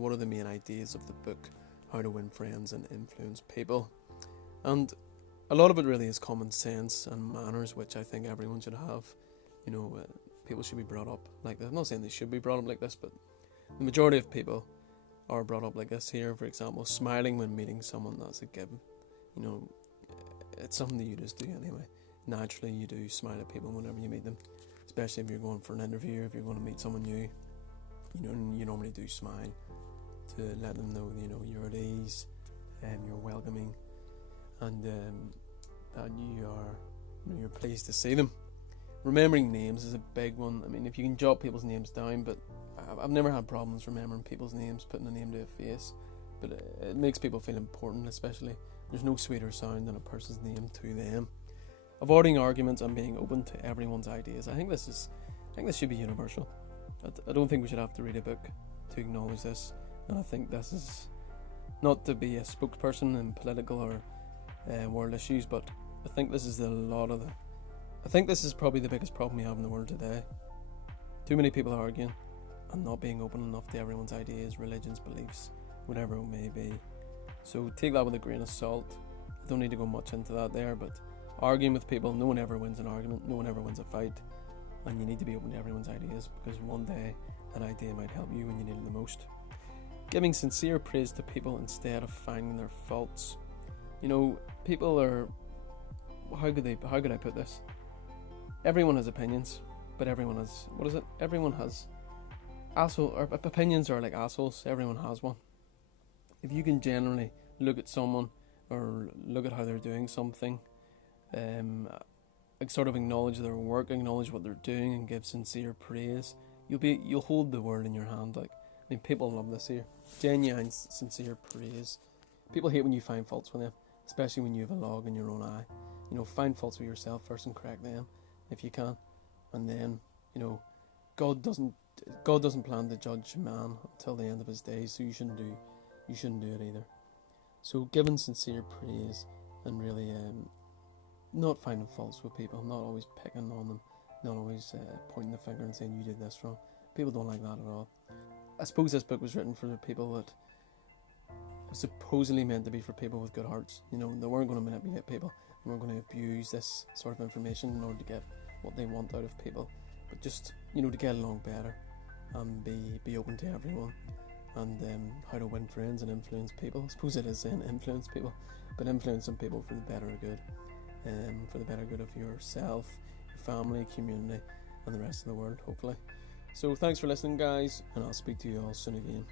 what are the main ideas of the book, How to Win Friends and Influence People. And a lot of it really is common sense and manners, which I think everyone should have. People should be brought up like this. I'm not saying they should be brought up like this, but the majority of people are brought up like this here. For example, smiling when meeting someone, that's a given. It's something that you just do anyway. Naturally, you do smile at people whenever you meet them, especially if you're going for an interview, if you're going to meet someone new. You normally do smile to let them know, you're at ease and you're welcoming, and that you're pleased to see them. Remembering names is a big one. I mean, if you can jot people's names down, but I've never had problems remembering people's names, putting a name to a face, but it makes people feel important, especially. There's no sweeter sound than a person's name to them. Avoiding arguments and being open to everyone's ideas. I think this should be universal. I don't think we should have to read a book to acknowledge this, and I think this is not to be a spokesperson in political or world issues, but I think this is I think this is probably the biggest problem we have in the world today. Too many people are arguing and not being open enough to everyone's ideas, religions, beliefs, whatever it may be. So take that with a grain of salt. I don't need to go much into that there, but arguing with people, no one ever wins an argument, no one ever wins a fight, and you need to be open to everyone's ideas, because one day that idea might help you when you need it the most. Giving sincere praise to people instead of finding their faults. People are, how could I put this? Everyone has opinions, but everyone has, opinions are like assholes. Everyone has one. If you can generally look at someone or look at how they're doing something, sort of acknowledge their work, acknowledge what they're doing, and give sincere praise, you'll hold the world in your hand. People love this here. Genuine, sincere praise. People hate when you find faults with them, especially when you have a log in your own eye. Find faults with yourself first and correct them if you can, and then God doesn't plan to judge man until the end of his days, so you shouldn't do it either. So giving sincere praise and really not finding faults with people, not always picking on them, not always pointing the finger and saying you did this wrong. People don't like that at all. I suppose this book was written for the people that it was supposedly meant to be for people with good hearts. They weren't going to manipulate people. They weren't going to abuse this sort of information in order to get what they want out of people, but just to get along better and be open to everyone, and how to win friends and influence people. I suppose it is saying influence people, but influencing people for the better good, for the better good of yourself, your family, community, and the rest of the world, hopefully. So thanks for listening, guys, and I'll speak to you all soon again.